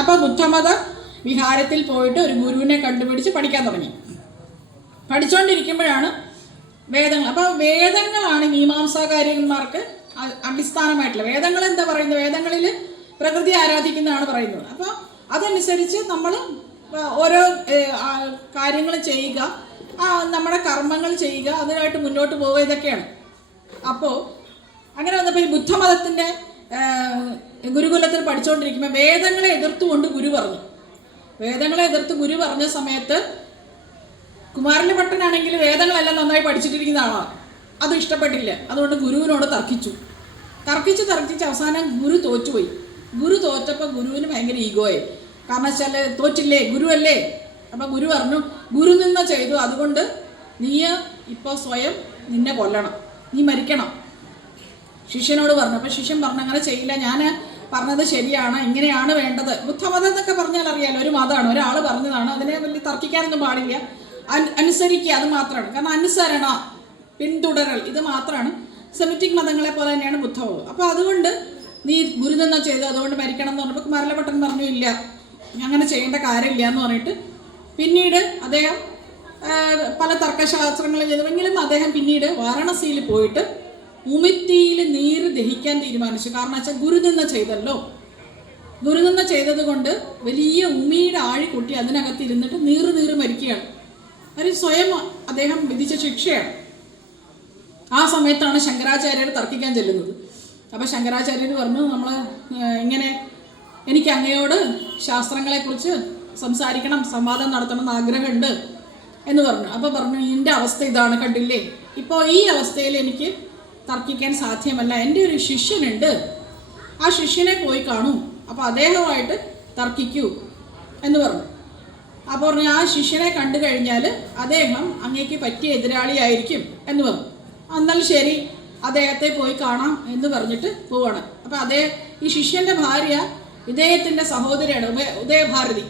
അപ്പോൾ ബുദ്ധമത വിഹാരത്തിൽ പോയിട്ട് ഒരു ഗുരുവിനെ കണ്ടുപിടിച്ച് പഠിക്കാൻ തുടങ്ങി. പഠിച്ചുകൊണ്ടിരിക്കുമ്പോഴാണ് വേദങ്ങൾ. അപ്പോൾ വേദങ്ങളാണ് മീമാംസാകാര്യന്മാർക്ക് അടിസ്ഥാനമായിട്ടുള്ള വേദങ്ങൾ. എന്താ പറയുന്നത്? വേദങ്ങളിൽ പ്രകൃതി ആരാധിക്കുന്നതാണ് പറയുന്നത്. അപ്പോൾ അതനുസരിച്ച് നമ്മൾ ഓരോ കാര്യങ്ങൾ ചെയ്യുക, നമ്മുടെ കർമ്മങ്ങൾ ചെയ്യുക, അതിനായിട്ട് മുന്നോട്ട് പോവുക, ഇതൊക്കെയാണ്. അപ്പോൾ അങ്ങനെ വന്നപ്പോൾ ഈ ബുദ്ധമതത്തിൻ്റെ ഗുരുകുലത്തിൽ പഠിച്ചുകൊണ്ടിരിക്കുമ്പോൾ വേദങ്ങളെ എതിർത്തുകൊണ്ട് ഗുരു പറഞ്ഞു. വേദങ്ങളെ എതിർത്ത് ഗുരു പറഞ്ഞ സമയത്ത് കുമാരലഭട്ടനാണെങ്കിൽ വേദങ്ങളെല്ലാം നന്നായി പഠിച്ചിട്ടിരിക്കുന്ന ആളാണ്. അത് ഇഷ്ടപ്പെട്ടില്ല. അതുകൊണ്ട് ഗുരുവിനോട് തർക്കിച്ച് അവസാനം ഗുരു തോറ്റുപോയി. ഗുരു തോറ്റപ്പോൾ ഗുരുവിന് ഭയങ്കര ഈഗോയായി. കാരണം വെച്ചാൽ തോറ്റില്ലേ, ഗുരുവല്ലേ. അപ്പം ഗുരു പറഞ്ഞു, ഗുരു നിന്ന ചെയ്തു, അതുകൊണ്ട് നീ ഇപ്പോൾ സ്വയം നിന്നെ കൊല്ലണം, നീ മരിക്കണം, ശിഷ്യനോട് പറഞ്ഞു. അപ്പം ശിഷ്യൻ പറഞ്ഞു, അങ്ങനെ ചെയ്യില്ല, ഞാൻ പറഞ്ഞത് ശരിയാണ്, ഇങ്ങനെയാണ് വേണ്ടത്. ബുദ്ധമതം എന്നൊക്കെ പറഞ്ഞാൽ അറിയാലോ, ഒരു മതമാണ്, ഒരാൾ പറഞ്ഞതാണ്, അതിനെ വലിയ തർക്കിക്കാനൊന്നും പാടില്ല, അനുസരിക്കുക, അത് മാത്രമാണ്. കാരണം അനുസരണ, പിന്തുടരൽ, ഇത് മാത്രമാണ്. സെമിറ്റിക് മതങ്ങളെ പോലെ തന്നെയാണ് ബുദ്ധമതം. അപ്പോൾ അതുകൊണ്ട് നീ ഗുരു നിന്ന ചെയ്തു, അതുകൊണ്ട് മരിക്കണം എന്ന് പറഞ്ഞപ്പോൾ കുമാരലഭട്ടൻ പറഞ്ഞു, ഇല്ല, അങ്ങനെ ചെയ്യേണ്ട കാര്യമില്ല എന്ന് പറഞ്ഞിട്ട് പിന്നീട് അദ്ദേഹം പല തർക്കശാസ്ത്രങ്ങൾ ചെയ്തുവെങ്കിലും അദ്ദേഹം പിന്നീട് വാരണസിയിൽ പോയിട്ട് ഉമിത്തിയിൽ നീര് ദഹിക്കാൻ തീരുമാനിച്ചു. കാരണം വെച്ചാൽ ഗുരു നിന്ന ചെയ്തല്ലോ. ഗുരു നിന്ന ചെയ്തത് കൊണ്ട് വലിയ ഉമിയുടെ ആഴി കൂട്ടി അതിനകത്ത് ഇരുന്നിട്ട് നീറ് മരിക്കുകയാണ്. അത് സ്വയം അദ്ദേഹം വിധിച്ച ശിക്ഷയാണ്. ആ സമയത്താണ് ശങ്കരാചാര്യർ തർക്കിക്കാൻ ചെല്ലുന്നത്. അപ്പോൾ ശങ്കരാചാര്യർ പറഞ്ഞു, നമ്മൾ ഇങ്ങനെ എനിക്ക് അങ്ങയോട് ശാസ്ത്രങ്ങളെക്കുറിച്ച് സംസാരിക്കണം, സംവാദം നടത്തണം എന്ന് ആഗ്രഹമുണ്ട് എന്ന് പറഞ്ഞു. അപ്പോൾ പറഞ്ഞു, എൻ്റെ അവസ്ഥ ഇതാണ്, കണ്ടില്ലേ, ഇപ്പോൾ ഈ അവസ്ഥയിൽ എനിക്ക് തർക്കിക്കാൻ സാധ്യമല്ല, എൻ്റെ ഒരു ശിഷ്യനുണ്ട്, ആ ശിഷ്യനെ പോയി കാണൂ, അപ്പോൾ അദ്ദേഹമായിട്ട് തർക്കിക്കൂ എന്ന് പറഞ്ഞു. അപ്പോൾ പറഞ്ഞു, ആ ശിഷ്യനെ കണ്ടു കഴിഞ്ഞാൽ അദ്ദേഹം അങ്ങേക്ക് പറ്റിയ എതിരാളിയായിരിക്കും എന്ന് പറഞ്ഞു. എന്നാൽ ശരി, അദ്ദേഹത്തെ പോയി കാണാം എന്ന് പറഞ്ഞിട്ട് പോവാണ്. അപ്പോൾ ഈ ശിഷ്യൻ്റെ ഭാര്യ ഇദ്ദേഹത്തിൻ്റെ സഹോദരിയാണ്, ഉദയഭാരതി.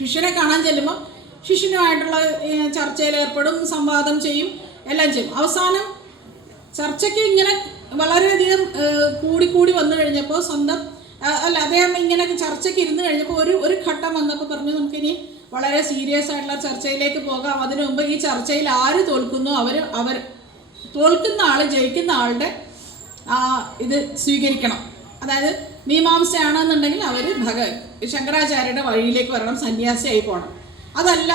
ശിഷ്യനെ കാണാൻ ചെല്ലുമ്പോൾ ശിഷ്യനുമായിട്ടുള്ള ചർച്ചയിൽ ഏർപ്പെടും, സംവാദം ചെയ്യും, എല്ലാം ചെയ്യും. അവസാനം ചർച്ചയ്ക്ക് ഇങ്ങനെ വളരെയധികം കൂടി വന്നു കഴിഞ്ഞപ്പോൾ അദ്ദേഹം ഇങ്ങനെ ചർച്ചയ്ക്ക് ഇരുന്ന് കഴിഞ്ഞപ്പോൾ ഒരു ഘട്ടം വന്നപ്പോൾ പറഞ്ഞു, നമുക്കിനി വളരെ സീരിയസ് ആയിട്ടുള്ള ചർച്ചയിലേക്ക് പോകാം. അതിനു മുമ്പ് ഈ ചർച്ചയിൽ ആര് തോൽക്കുന്നു അവർ തോൽക്കുന്ന ആൾ ജയിക്കുന്ന ആളുടെ ഇത് സ്വീകരിക്കണം. അതായത് മീമാംസയാണെന്നുണ്ടെങ്കിൽ അവർ ശങ്കരാചാര്യരുടെ വഴിയിലേക്ക് വരണം, സന്യാസിയായി പോകണം. അതല്ല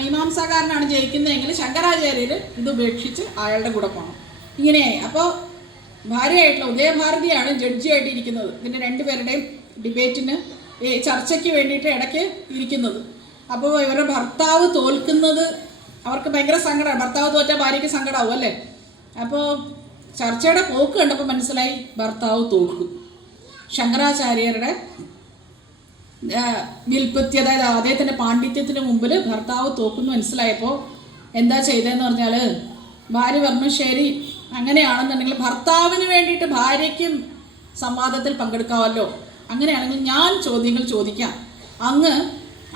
മീമാംസാകാരനാണ് ജയിക്കുന്നതെങ്കിൽ ശങ്കരാചാര്യർ ഇത് ഉപേക്ഷിച്ച് അയാളുടെ കൂടെ പോകണം. ഇങ്ങനെയായി. അപ്പോൾ ഭാര്യയായിട്ടുള്ള ഉദയഭാരതിയാണ് ജഡ്ജിയായിട്ട് ഇരിക്കുന്നത്. ഇതിൻ്റെ രണ്ടുപേരുടെയും ഡിബേറ്റിന് ചർച്ചയ്ക്ക് വേണ്ടിയിട്ട് ഇടയ്ക്ക് ഇരിക്കുന്നത്. അപ്പോൾ ഇവരുടെ ഭർത്താവ് തോൽക്കുന്നത് അവർക്ക് ഭയങ്കര സങ്കടമാണ്. ഭർത്താവ് തോറ്റാൽ ഭാര്യയ്ക്ക് സങ്കടമാവും അല്ലേ. അപ്പോൾ ചർച്ചയുടെ പോക്ക് കണ്ടപ്പോൾ മനസ്സിലായി ഭർത്താവ് തോൽക്കും. ശങ്കരാചാര്യരുടെ വിൽപ്പത്തി, അതായത് അദ്ദേഹത്തിൻ്റെ പാണ്ഡിത്യത്തിന് മുമ്പിൽ ഭർത്താവ് തോക്കുന്നു മനസ്സിലായപ്പോൾ എന്താ ചെയ്തതെന്ന് പറഞ്ഞാൽ ഭാര്യ പറഞ്ഞു, ശരി, അങ്ങനെയാണെന്നുണ്ടെങ്കിൽ ഭർത്താവിന് വേണ്ടിയിട്ട് ഭാര്യയ്ക്കും സംവാദത്തിൽ പങ്കെടുക്കാമല്ലോ, അങ്ങനെയാണെങ്കിൽ ഞാൻ ചോദ്യങ്ങൾ ചോദിക്കാം, അങ്ങ്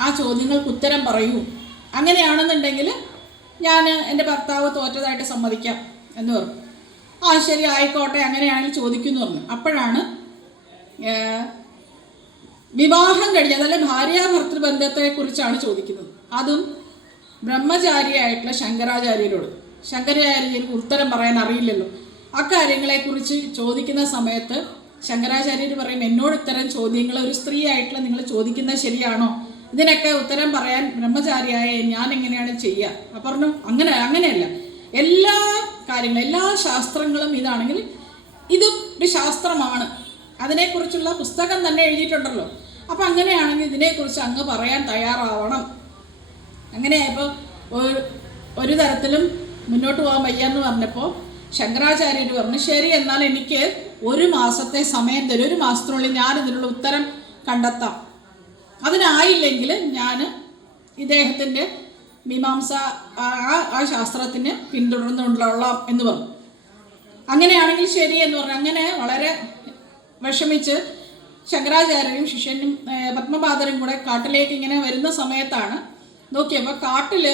ആ ചോദ്യങ്ങൾക്ക് ഉത്തരം പറയൂ, അങ്ങനെയാണെന്നുണ്ടെങ്കിൽ ഞാൻ എൻ്റെ ഭർത്താവ് തോറ്റതായിട്ട് സമ്മതിക്കാം എന്ന് പറഞ്ഞു. ആ ശരി, ആയിക്കോട്ടെ, അങ്ങനെയാണെങ്കിൽ ചോദിക്കുമെന്ന് പറഞ്ഞു. അപ്പോഴാണ് വിവാഹം കഴിഞ്ഞ, അതല്ല ഭാര്യാഭർത്തൃബന്ധത്തെക്കുറിച്ചാണ് ചോദിക്കുന്നത്. അതും ബ്രഹ്മചാരിയായിട്ടുള്ള ശങ്കരാചാര്യരോട്. ശങ്കരാചാര്യർക്ക് ഉത്തരം പറയാൻ അറിയില്ലല്ലോ. അക്കാര്യങ്ങളെക്കുറിച്ച് ചോദിക്കുന്ന സമയത്ത് ശങ്കരാചാര്യർ പറയും, എന്നോട് ഇത്തരം ചോദ്യങ്ങൾ ഒരു സ്ത്രീ ആയിട്ടുള്ള നിങ്ങൾ ചോദിക്കുന്നത് ശരിയാണോ? ഇതിനൊക്കെ ഉത്തരം പറയാൻ ബ്രഹ്മചാരിയായ ഞാൻ എങ്ങനെയാണ് ചെയ്യുക? അപ്പം പറഞ്ഞു, അങ്ങനെയല്ല, എല്ലാ കാര്യങ്ങളും, എല്ലാ ശാസ്ത്രങ്ങളും ഇതാണെങ്കിൽ ഇതും ഒരു ശാസ്ത്രമാണ്, അതിനെക്കുറിച്ചുള്ള പുസ്തകം തന്നെ എഴുതിയിട്ടുണ്ടല്ലോ. അപ്പം അങ്ങനെയാണെങ്കിൽ ഇതിനെക്കുറിച്ച് അങ്ങ് പറയാൻ തയ്യാറാവണം. അങ്ങനെയായപ്പോൾ ഒരു തരത്തിലും മുന്നോട്ട് പോകാൻ വയ്യാന്ന് പറഞ്ഞപ്പോൾ ശങ്കരാചാര്യർ പറഞ്ഞു, ശരി, എന്നാൽ എനിക്ക് 1 മാസത്തെ സമയം തരും, 1 മാസത്തിനുള്ളിൽ ഞാൻ ഇതിനുള്ള ഉത്തരം കണ്ടെത്താം, അതിനായില്ലെങ്കിൽ ഞാൻ ഇദ്ദേഹത്തിൻ്റെ മീമാംസ ആ ശാസ്ത്രത്തിന് പിന്തുടർന്നുകൊള്ളാം എന്ന് പറഞ്ഞു. അങ്ങനെയാണെങ്കിൽ ശരി എന്ന് പറഞ്ഞു. അങ്ങനെ വളരെ വിഷമിച്ച് ശങ്കരാചാര്യരും ശിഷ്യനും പത്മപാദരും കൂടെ കാട്ടിലേക്ക് ഇങ്ങനെ വരുന്ന സമയത്താണ് നോക്കിയപ്പോൾ കാട്ടിൽ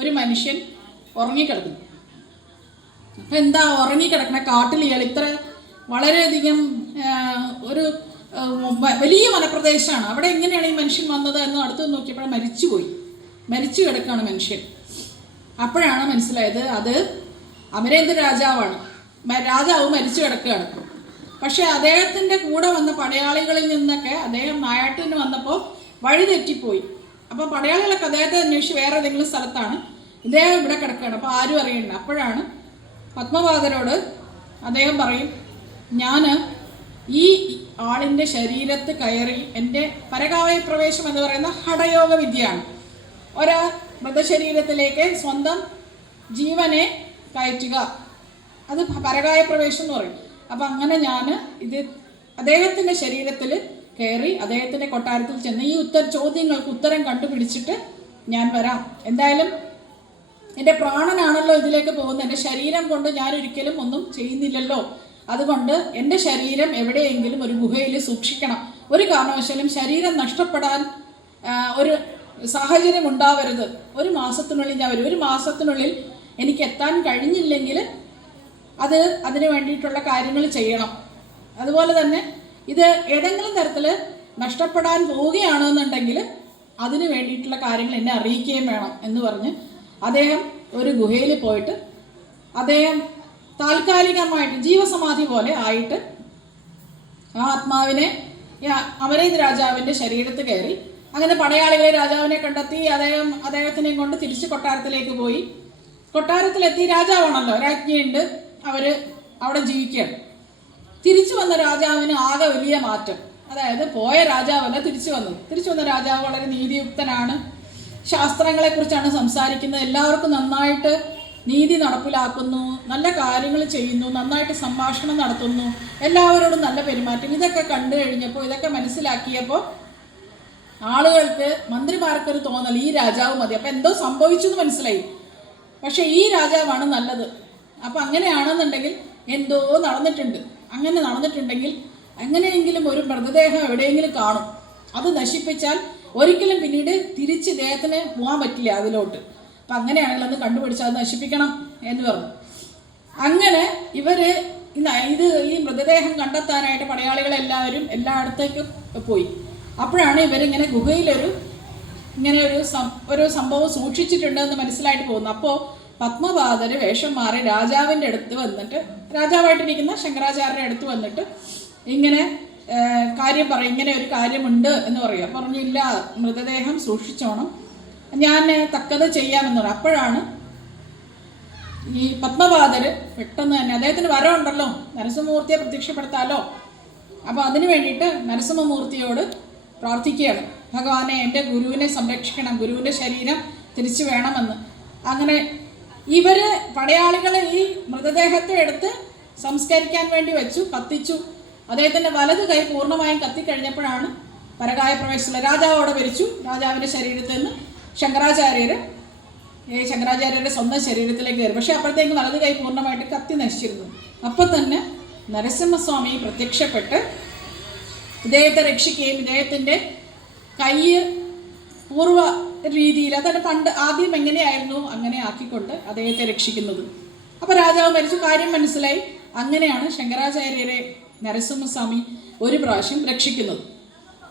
ഒരു മനുഷ്യൻ ഉറങ്ങിക്കിടക്കുന്നു. അപ്പം എന്താ ഉറങ്ങിക്കിടക്കണ കാട്ടിൽ ഇയാൾ ഇത്ര വളരെയധികം ഒരു വലിയ മലപ്രദേശമാണ്. അവിടെ എങ്ങനെയാണ് ഈ മനുഷ്യൻ വന്നത് എന്ന് അടുത്ത് നോക്കിയപ്പോൾ മരിച്ചു കിടക്കുകയാണ് മനുഷ്യൻ. അപ്പോഴാണ് മനസ്സിലായത് അത് അമരേന്ദ്ര രാജാവാണ്. രാജാവ് മരിച്ചു കിടക്കുകയാണ്. പക്ഷേ അദ്ദേഹത്തിൻ്റെ കൂടെ വന്ന പടയാളികളിൽ നിന്നൊക്കെ അദ്ദേഹം നായാട്ടിന് വന്നപ്പോൾ വഴി തെറ്റിപ്പോയി. അപ്പോൾ പടയാളികളൊക്കെ അദ്ദേഹത്തെ അന്വേഷിച്ച് വേറെ ഏതെങ്കിലും സ്ഥലത്താണ്, ഇദ്ദേഹം ഇവിടെ കിടക്കുകയാണ്, അപ്പോൾ ആരും അറിയണ്ട. അപ്പോഴാണ് പത്മപാദരോട് അദ്ദേഹം പറയും, ഞാൻ ഈ ആളിൻ്റെ ശരീരത്ത് കയറി എൻ്റെ പരകായ പ്രവേശം എന്ന് പറയുന്ന ഹഠയോഗ വിദ്യയാണ്. ഒരാ മൃതശരീരത്തിലേക്ക് സ്വന്തം ജീവനെ കയറ്റുക, അത് പരകായ പ്രവേശം എന്ന് പറയും. അപ്പം അങ്ങനെ ഞാൻ ഇത് അദ്ദേഹത്തിൻ്റെ ശരീരത്തിൽ കയറി അദ്ദേഹത്തിൻ്റെ കൊട്ടാരത്തിൽ ചെന്ന് ഈ ചോദ്യങ്ങൾക്ക് ഉത്തരം കണ്ടുപിടിച്ചിട്ട് ഞാൻ വരാം. എന്തായാലും എൻ്റെ പ്രാണനാണല്ലോ ഇതിലേക്ക് പോകുന്നത്, എൻ്റെ ശരീരം കൊണ്ട് ഞാൻ ഒരിക്കലും ഒന്നും ചെയ്യുന്നില്ലല്ലോ. അതുകൊണ്ട് എൻ്റെ ശരീരം എവിടെയെങ്കിലും ഒരു ഗുഹയിൽ സൂക്ഷിക്കണം. ഒരു കാരണവശാലും ശരീരം നഷ്ടപ്പെടാൻ ഒരു സാഹചര്യം ഉണ്ടാവരുത്. ഒരു മാസത്തിനുള്ളിൽ ഞാൻ വരും. ഒരു മാസത്തിനുള്ളിൽ എനിക്ക് എത്താൻ കഴിഞ്ഞില്ലെങ്കിൽ അതിന് വേണ്ടിയിട്ടുള്ള കാര്യങ്ങൾ ചെയ്യണം. അതുപോലെ തന്നെ ഇത് ഏതെങ്കിലും തരത്തിൽ നഷ്ടപ്പെടാൻ പോവുകയാണെന്നുണ്ടെങ്കിൽ അതിന് വേണ്ടിയിട്ടുള്ള കാര്യങ്ങൾ എന്നെ അറിയിക്കുകയും വേണം എന്ന് പറഞ്ഞ് അദ്ദേഹം ഒരു ഗുഹയിൽ പോയിട്ട് അദ്ദേഹം താൽക്കാലികമായിട്ട് ജീവസമാധി പോലെ ആയിട്ട് ആ ആത്മാവിനെ അമരേന്ദ്ര രാജാവിൻ്റെ ശരീരത്ത് കയറി. അങ്ങനെ പടയാളികളെ രാജാവിനെ കണ്ടെത്തി അദ്ദേഹത്തിനെയും കൊണ്ട് തിരിച്ച് കൊട്ടാരത്തിലേക്ക് പോയി. കൊട്ടാരത്തിലെത്തി, രാജാവാണല്ലോ, രാജ്ഞിയുണ്ട്, അവർ അവിടെ ജീവിക്കുകയാണ്. തിരിച്ചു വന്ന രാജാവിന് ആകെ വലിയ മാറ്റം. അതായത് പോയ രാജാവല്ല തിരിച്ചു വന്ന രാജാവ് വളരെ നീതിയുക്തനാണ്, ശാസ്ത്രങ്ങളെക്കുറിച്ചാണ് സംസാരിക്കുന്നത്, എല്ലാവർക്കും നന്നായിട്ട് നീതി നടപ്പിലാക്കുന്നു, നല്ല കാര്യങ്ങൾ ചെയ്യുന്നു, നന്നായിട്ട് സംഭാഷണം നടത്തുന്നു, എല്ലാവരോടും നല്ല പെരുമാറ്റം. ഇതൊക്കെ കണ്ടു കഴിഞ്ഞപ്പോൾ, ഇതൊക്കെ മനസ്സിലാക്കിയപ്പോൾ ആളുകൾക്ക്, മന്ത്രിമാർക്കൊരു തോന്നൽ, ഈ രാജാവ് മതി. അപ്പം എന്തോ സംഭവിച്ചു എന്ന് മനസ്സിലായി. പക്ഷേ ഈ രാജാവാണ് നല്ലത്. അപ്പം അങ്ങനെയാണെന്നുണ്ടെങ്കിൽ എന്തോ നടന്നിട്ടുണ്ട്. അങ്ങനെ നടന്നിട്ടുണ്ടെങ്കിൽ എങ്ങനെയെങ്കിലും ഒരു മൃതദേഹം എവിടെയെങ്കിലും കാണും, അത് നശിപ്പിച്ചാൽ ഒരിക്കലും പിന്നീട് തിരിച്ച് ഇദ്ദേഹത്തിന് പോകാൻ പറ്റില്ല അതിലോട്ട്. അപ്പം അങ്ങനെയാണെങ്കിൽ അത് കണ്ടുപിടിച്ചാൽ അത് നശിപ്പിക്കണം എന്ന് പറഞ്ഞു. അങ്ങനെ ഈ മൃതദേഹം കണ്ടെത്താനായിട്ട് പടയാളികളെല്ലാവരും എല്ലായിടത്തേക്കും പോയി. അപ്പോഴാണ് ഇവരിങ്ങനെ ഗുഹയിലൊരു സംഭവം സൂക്ഷിച്ചിട്ടുണ്ടെന്ന് മനസ്സിലായിട്ട് പോകുന്നു. അപ്പോൾ പത്മപാദര് വേഷം മാറി രാജാവിൻ്റെ അടുത്ത് വന്നിട്ട്, രാജാവായിട്ടിരിക്കുന്ന ശങ്കരാചാര്യരുടെ അടുത്ത് വന്നിട്ട് ഇങ്ങനെ കാര്യം പറയും, ഇങ്ങനെ ഒരു കാര്യമുണ്ട് എന്ന് പറയുക. പറഞ്ഞില്ല, മൃതദേഹം സൂക്ഷിച്ചോണം, ഞാൻ തക്കത് ചെയ്യാമെന്ന് പറയും. അപ്പോഴാണ് ഈ പത്മപാദര് പെട്ടെന്ന് തന്നെ, അദ്ദേഹത്തിന് വരമുണ്ടല്ലോ, നരസിംഹമൂർത്തിയെ പ്രത്യക്ഷപ്പെടുത്താലോ, അപ്പോൾ അതിനു വേണ്ടിയിട്ട് നരസിംഹമൂർത്തിയോട് പ്രാർത്ഥിക്കുകയാണ്, ഭഗവാനെ എൻ്റെ ഗുരുവിനെ സംരക്ഷിക്കണം, ഗുരുവിൻ്റെ ശരീരം തിരിച്ചു വേണമെന്ന്. അങ്ങനെ പടയാളികളെ ഈ മൃതദേഹത്തെ എടുത്ത് സംസ്കരിക്കാൻ വേണ്ടി വെച്ചു, കത്തിച്ചു. അദ്ദേഹത്തിൻ്റെ വലത് കൈ പൂർണ്ണമായും കത്തിക്കഴിഞ്ഞപ്പോഴാണ് പരകായ പ്രവേശിച്ചുള്ള രാജാവ് അവിടെ മരിച്ചു. രാജാവിൻ്റെ ശരീരത്തിൽ നിന്ന് ശങ്കരാചാര്യരുടെ സ്വന്തം ശരീരത്തിലേക്ക് കയറി. പക്ഷേ അപ്പോഴത്തേക്ക് വലത് കൈ പൂർണ്ണമായിട്ട് കത്തി നശിച്ചിരുന്നു. അപ്പം തന്നെ നരസിംഹസ്വാമി പ്രത്യക്ഷപ്പെട്ട് ഇദ്ദേഹത്തെ രക്ഷിക്കുകയും ഇദ്ദേഹത്തിൻ്റെ കൈ പൂർവ്വ രീതിയിൽ, അതാണ് പണ്ട് ആദ്യം എങ്ങനെയായിരുന്നു അങ്ങനെ ആക്കിക്കൊണ്ട് അദ്ദേഹത്തെ രക്ഷിക്കുന്നത്. അപ്പോൾ രാജാവ് മരിച്ചു, കാര്യം മനസ്സിലായി. അങ്ങനെയാണ് ശങ്കരാചാര്യരെ നരസിംഹസ്വാമി ഒരു പ്രാവശ്യം രക്ഷിക്കുന്നത്.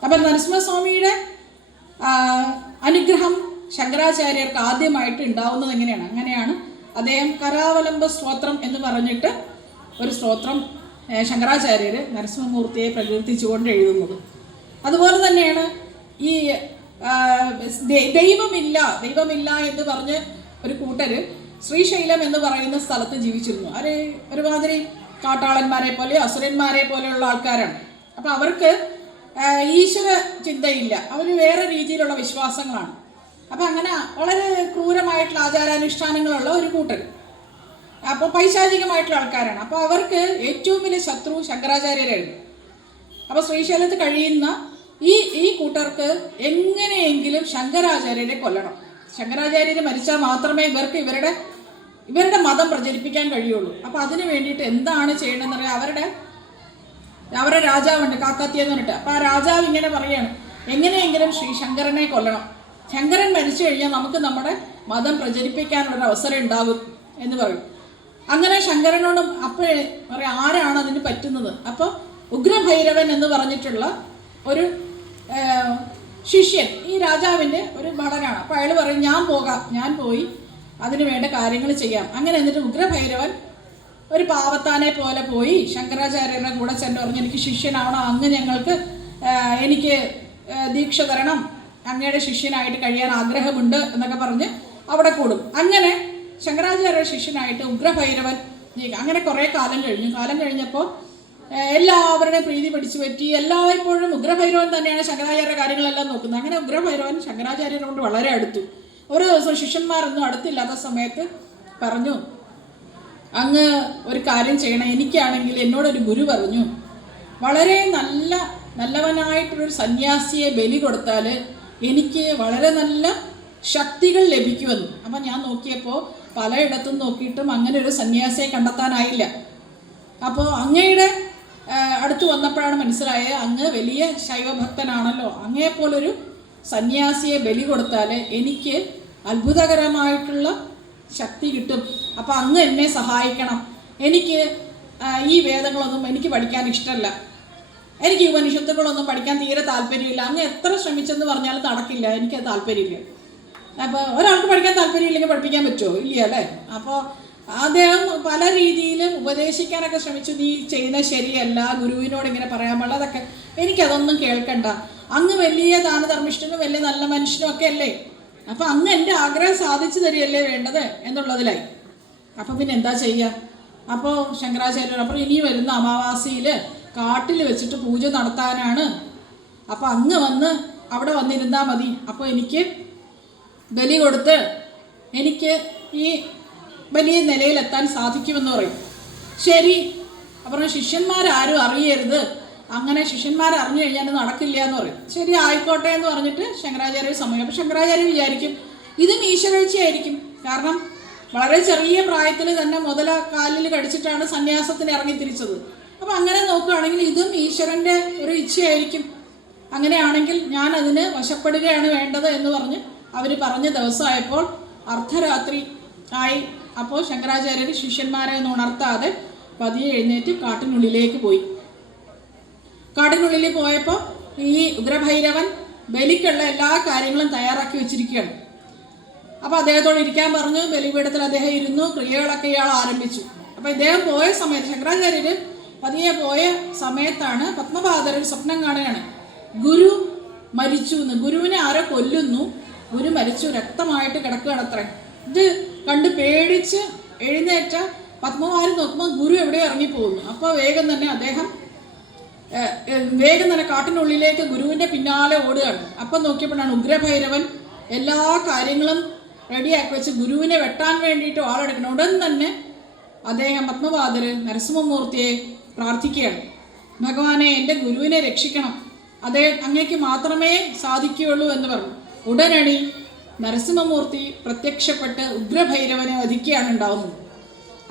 അപ്പം നരസിംഹസ്വാമിയുടെ അനുഗ്രഹം ശങ്കരാചാര്യർക്ക് ആദ്യമായിട്ട് ഉണ്ടാവുന്നത് എങ്ങനെയാണ്? അങ്ങനെയാണ് അദ്ദേഹം കരാവലംബ സ്തോത്രം എന്ന് പറഞ്ഞിട്ട് ഒരു സ്തോത്രം ശങ്കരാചാര്യർ നരസിംഹമൂർത്തിയെ പ്രകീർത്തിച്ചുകൊണ്ട് എഴുതുന്നത്. അതുപോലെ തന്നെയാണ് ഈ ദൈവമില്ല എന്ന് പറഞ്ഞ് ഒരു കൂട്ടർ ശ്രീശൈലം എന്ന് പറയുന്ന സ്ഥലത്ത് ജീവിച്ചിരുന്നു. അവർ ഒരുമാതിരി കാട്ടാളന്മാരെ പോലെ, അസുരന്മാരെ പോലെയുള്ള ആൾക്കാരാണ്. അപ്പം അവർക്ക് ഈശ്വര ചിന്തയില്ല, അവർ വേറെ രീതിയിലുള്ള വിശ്വാസങ്ങളാണ്. അപ്പം അങ്ങനെ വളരെ ക്രൂരമായിട്ടുള്ള ആചാരാനുഷ്ഠാനങ്ങളുള്ള ഒരു കൂട്ടർ, അപ്പോൾ പൈശാചികമായിട്ടുള്ള ആൾക്കാരാണ്. അപ്പോൾ അവർക്ക് ഏറ്റവും വലിയ ശത്രു ശങ്കരാചാര്യരായിരുന്നു. അപ്പോൾ ശ്രീശൈലത്ത് കഴിയുന്ന ഈ കൂട്ടർക്ക് എങ്ങനെയെങ്കിലും ശങ്കരാചാര്യരെ കൊല്ലണം. ശങ്കരാചാര്യർ മരിച്ചാൽ മാത്രമേ ഇവർക്ക് ഇവരുടെ മതം പ്രചരിപ്പിക്കാൻ കഴിയുള്ളൂ. അപ്പോൾ അതിന് വേണ്ടിയിട്ട് എന്താണ് ചെയ്യേണ്ടതെന്ന് പറയാം, അവരുടെ രാജാവുണ്ട് കാക്കാത്തി എന്ന് പറഞ്ഞിട്ട്. അപ്പോൾ ആ രാജാവ് ഇങ്ങനെ പറയുകയാണ്, എങ്ങനെയെങ്കിലും ശ്രീ ശങ്കരനെ കൊല്ലണം, ശങ്കരൻ മരിച്ചു കഴിഞ്ഞാൽ നമുക്ക് നമ്മുടെ മതം പ്രചരിപ്പിക്കാനുള്ളൊരു അവസരം ഉണ്ടാകും എന്ന് പറയും. അങ്ങനെ ശങ്കരനോടും അപ്പോഴേ പറയാം, ആരാണ് അതിന് പറ്റുന്നത്? അപ്പോൾ ഉഗ്രഭൈരവൻ എന്ന് പറഞ്ഞിട്ടുള്ള ഒരു ശിഷ്യൻ ഈ രാജാവിൻ്റെ ഒരു ഭടനാണ്. അപ്പോൾ അയാൾ പറയും ഞാൻ പോയി അതിന് വേണ്ട കാര്യങ്ങൾ ചെയ്യാം. അങ്ങനെ എന്നിട്ട് ഉഗ്രഭൈരവൻ ഒരു പാവത്താനെ പോലെ പോയി ശങ്കരാചാര്യരുടെ കൂടെ ചെന്ന് പറഞ്ഞു, എനിക്ക് ശിഷ്യനാവണം, അങ്ങ് ഞങ്ങൾക്ക് എനിക്ക് ദീക്ഷ തരണം, അങ്ങയുടെ ശിഷ്യനായിട്ട് കഴിയാൻ ആഗ്രഹമുണ്ട് എന്നൊക്കെ പറഞ്ഞ് അവിടെ കൂടും. അങ്ങനെ ശങ്കരാചാര്യ ശിഷ്യനായിട്ട് ഉഗ്രഭൈരവൻ അങ്ങനെ കുറേ കാലം കഴിഞ്ഞപ്പോൾ എല്ലാവരുടെയും പ്രീതി പിടിച്ചു പറ്റി. എല്ലായ്പ്പോഴും ഉഗ്രഭൈരവൻ തന്നെയാണ് ശങ്കരാചാര്യ കാര്യങ്ങളെല്ലാം നോക്കുന്നത്. അങ്ങനെ ഉഗ്രഭൈരവൻ ശങ്കരാചാര്യരോട് വളരെ അടുത്തു. ഒരു ദിവസം ശിഷ്യന്മാരൊന്നും അടുത്തില്ലാത്ത സമയത്ത് പറഞ്ഞു, അങ്ങ് ഒരു കാര്യം ചെയ്യണം, എനിക്കാണെങ്കിൽ എന്നോടൊരു ഗുരു പറഞ്ഞു വളരെ നല്ലവനായിട്ടൊരു സന്യാസിയെ ബലി കൊടുത്താൽ എനിക്ക് വളരെ നല്ല ശക്തികൾ ലഭിക്കുമെന്ന്. അപ്പം ഞാൻ നോക്കിയപ്പോൾ പലയിടത്തും നോക്കിയിട്ടും അങ്ങനെ ഒരു സന്യാസിയെ കണ്ടെത്താനായില്ല. അപ്പോൾ അങ്ങയുടെ അടുത്ത് വന്നപ്പോഴാണ് മനസ്സിലായത് അങ്ങ് വലിയ ശൈവഭക്തനാണല്ലോ, അങ്ങയെപ്പോലൊരു സന്യാസിയെ ബലി കൊടുത്താൽ എനിക്ക് അത്ഭുതകരമായിട്ടുള്ള ശക്തി കിട്ടും. അപ്പോൾ അങ്ങ് എന്നെ സഹായിക്കണം. എനിക്ക് ഈ വേദങ്ങളൊന്നും എനിക്ക് പഠിക്കാൻ ഇഷ്ടമല്ല, എനിക്ക് ഈ ഉപനിഷത്തുകളൊന്നും പഠിക്കാൻ തീരെ താല്പര്യമില്ല. അങ്ങ് എത്ര ശ്രമിച്ചെന്ന് പറഞ്ഞാലും നടക്കില്ല, എനിക്കത് താല്പര്യമില്ല. അപ്പോൾ ഒരാൾക്ക് പഠിക്കാൻ താല്പര്യമില്ലെങ്കിൽ പഠിപ്പിക്കാൻ പറ്റുമോ? ഇല്ല അല്ലേ? അപ്പോൾ അദ്ദേഹം പല രീതിയിലും ഉപദേശിക്കാനൊക്കെ ശ്രമിച്ചു, നീ ചെയ്യുന്നത് ശരിയല്ല, ഗുരുവിനോട് ഇങ്ങനെ പറയാൻ പാടില്ല, അതൊക്കെ എനിക്കതൊന്നും കേൾക്കണ്ട, അങ്ങ് വലിയ ദാനധർമ്മിഷ്ഠനും വലിയ നല്ല മനുഷ്യനും ഒക്കെ അല്ലേ, അപ്പം അങ്ങ് എൻ്റെ ആഗ്രഹം സാധിച്ചു തരികയല്ലേ വേണ്ടത് എന്നുള്ളതിലായി. അപ്പം പിന്നെ എന്താ ചെയ്യുക? അപ്പോൾ ശങ്കരാചാര്യർ അപ്പോൾ ഇനി വരുന്ന അമാവാസിയിൽ കാട്ടിൽ വെച്ചിട്ട് പൂജ നടത്താനാണ്, അപ്പോൾ അങ്ങ് വന്ന് അവിടെ വന്നിരുന്നാൽ മതി, അപ്പോൾ എനിക്ക് ബലി കൊടുത്ത് എനിക്ക് ഈ വലിയ നിലയിലെത്താൻ സാധിക്കുമെന്ന് പറയും. ശരി, അപ്പോൾ ശിഷ്യന്മാരാരും അറിയരുത്, അങ്ങനെ ശിഷ്യന്മാർ അറിഞ്ഞു കഴിഞ്ഞാൽ നടക്കില്ല എന്ന് പറയും. ശരി ആയിക്കോട്ടെ എന്ന് പറഞ്ഞിട്ട് ശങ്കരാചാര്യ സമയം. അപ്പോൾ ശങ്കരാചാര്യ വിചാരിക്കും ഇതും ഈശ്വരഴ്ചയായിരിക്കും. കാരണം വളരെ ചെറിയ പ്രായത്തിൽ തന്നെ മുതല കാലിൽ കടിച്ചിട്ടാണ് സന്യാസത്തിന് ഇറങ്ങി തിരിച്ചത്. അപ്പോൾ അങ്ങനെ നോക്കുകയാണെങ്കിൽ ഇതും ഈശ്വരൻ്റെ ഒരു ഇച്ഛയായിരിക്കും. അങ്ങനെയാണെങ്കിൽ ഞാൻ അതിന് വശപ്പെടുകയാണ് വേണ്ടത് എന്ന് പറഞ്ഞ് അവർ പറഞ്ഞ ദിവസമായപ്പോൾ അർദ്ധരാത്രി ആയി. അപ്പോൾ ശങ്കരാചാര്യർ ശിഷ്യന്മാരെ ഒന്നും ഉണർത്താതെ പതിയെ എഴുന്നേറ്റ് കാട്ടിനുള്ളിലേക്ക് പോയി. കാട്ടിനുള്ളിൽ പോയപ്പോൾ ഈ ഉഗ്രഭൈരവൻ ബലിക്കുള്ള എല്ലാ കാര്യങ്ങളും തയ്യാറാക്കി വെച്ചിരിക്കുകയാണ്. അപ്പോൾ അദ്ദേഹത്തോട് ഇരിക്കാൻ പറഞ്ഞു. ബലിപീഠത്തിൽ അദ്ദേഹം ഇരുന്നു. ക്രിയകളൊക്കെ ഇയാൾ ആരംഭിച്ചു. അപ്പോൾ ഇദ്ദേഹം പോയ സമയത്ത് ശങ്കരാചാര്യർ പതിയെ പോയ സമയത്താണ് പത്മപാദർ സ്വപ്നം കാണുകയാണ്, ഗുരു മരിച്ചു എന്ന്. ഗുരുവിനെ ആരോ കൊല്ലുന്നു, ഗുരു മരിച്ചു, രക്തമായിട്ട് കിടക്കുകയാണത്രേ. ഇത് കണ്ട് പേടിച്ച് എഴുന്നേറ്റ പത്മപാദർ നോക്കുമ്പോൾ ഗുരു എവിടെയോ ഇറങ്ങിപ്പോകുന്നു. അപ്പോൾ വേഗം തന്നെ കാട്ടിനുള്ളിലേക്ക് ഗുരുവിൻ്റെ പിന്നാലെ ഓടുകയാണ്. അപ്പം നോക്കിയപ്പോഴാണ് ഉഗ്രഭൈരവൻ എല്ലാ കാര്യങ്ങളും റെഡിയാക്കി വെച്ച് ഗുരുവിനെ വെട്ടാൻ വേണ്ടിയിട്ട് ആളെടുക്കണം. ഉടൻ തന്നെ അദ്ദേഹം പത്മപാദർ നരസിംഹമൂർത്തിയെ പ്രാർത്ഥിക്കുകയാണ്, ഭഗവാനെ എൻ്റെ ഗുരുവിനെ രക്ഷിക്കണം, അങ്ങേക്ക് മാത്രമേ സാധിക്കുകയുള്ളൂ എന്ന് പറഞ്ഞു. ഉടനടി നരസിംഹമൂർത്തി പ്രത്യക്ഷപ്പെട്ട് ഉഗ്രഭൈരവനെ വധിക്കുകയാണ് ഉണ്ടാവുന്നത്.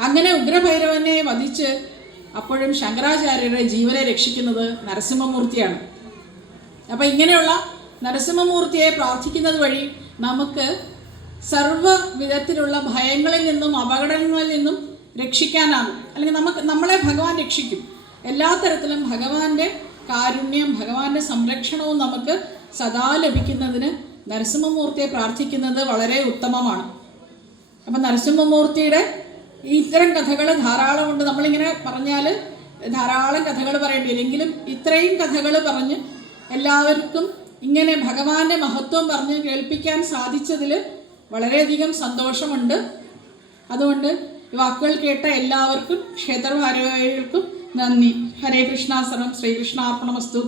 അങ്ങനെ ഉഗ്രഭൈരവനെ വധിച്ച് അപ്പോഴും ശങ്കരാചാര്യരുടെ ജീവനെ രക്ഷിക്കുന്നത് നരസിംഹമൂർത്തിയാണ്. അപ്പം ഇങ്ങനെയുള്ള നരസിംഹമൂർത്തിയെ പ്രാർത്ഥിക്കുന്നത് വഴി നമുക്ക് സർവ്വ വിധത്തിലുള്ള ഭയങ്ങളിൽ നിന്നും അപകടങ്ങളിൽ നിന്നും രക്ഷിക്കാനാകും. അല്ലെങ്കിൽ നമ്മളെ ഭഗവാൻ രക്ഷിക്കും. എല്ലാ തരത്തിലും ഭഗവാന്റെ കാരുണ്യം, ഭഗവാന്റെ സംരക്ഷണവും നമുക്ക് സദാ ലഭിക്കുന്നതിന് നരസിംഹമൂർത്തിയെ പ്രാർത്ഥിക്കുന്നത് വളരെ ഉത്തമമാണ്. അപ്പം നരസിംഹമൂർത്തിയുടെ ഇത്തരം കഥകൾ ധാരാളമുണ്ട്. നമ്മളിങ്ങനെ പറഞ്ഞാൽ ധാരാളം കഥകൾ പറയേണ്ടി വരും. എങ്കിലും ഇത്രയും കഥകൾ പറഞ്ഞ് എല്ലാവർക്കും ഇങ്ങനെ ഭഗവാന്റെ മഹത്വം പറഞ്ഞ് കേൾപ്പിക്കാൻ സാധിച്ചതിൽ വളരെയധികം സന്തോഷമുണ്ട്. അതുകൊണ്ട് വാക്കുകൾ കേട്ട എല്ലാവർക്കും ക്ഷേത്രഭാരവാഹികൾക്കും നന്ദി. ഹരേ കൃഷ്ണ. സർവം ശ്രീകൃഷ്ണാർപ്പണമസ്തു.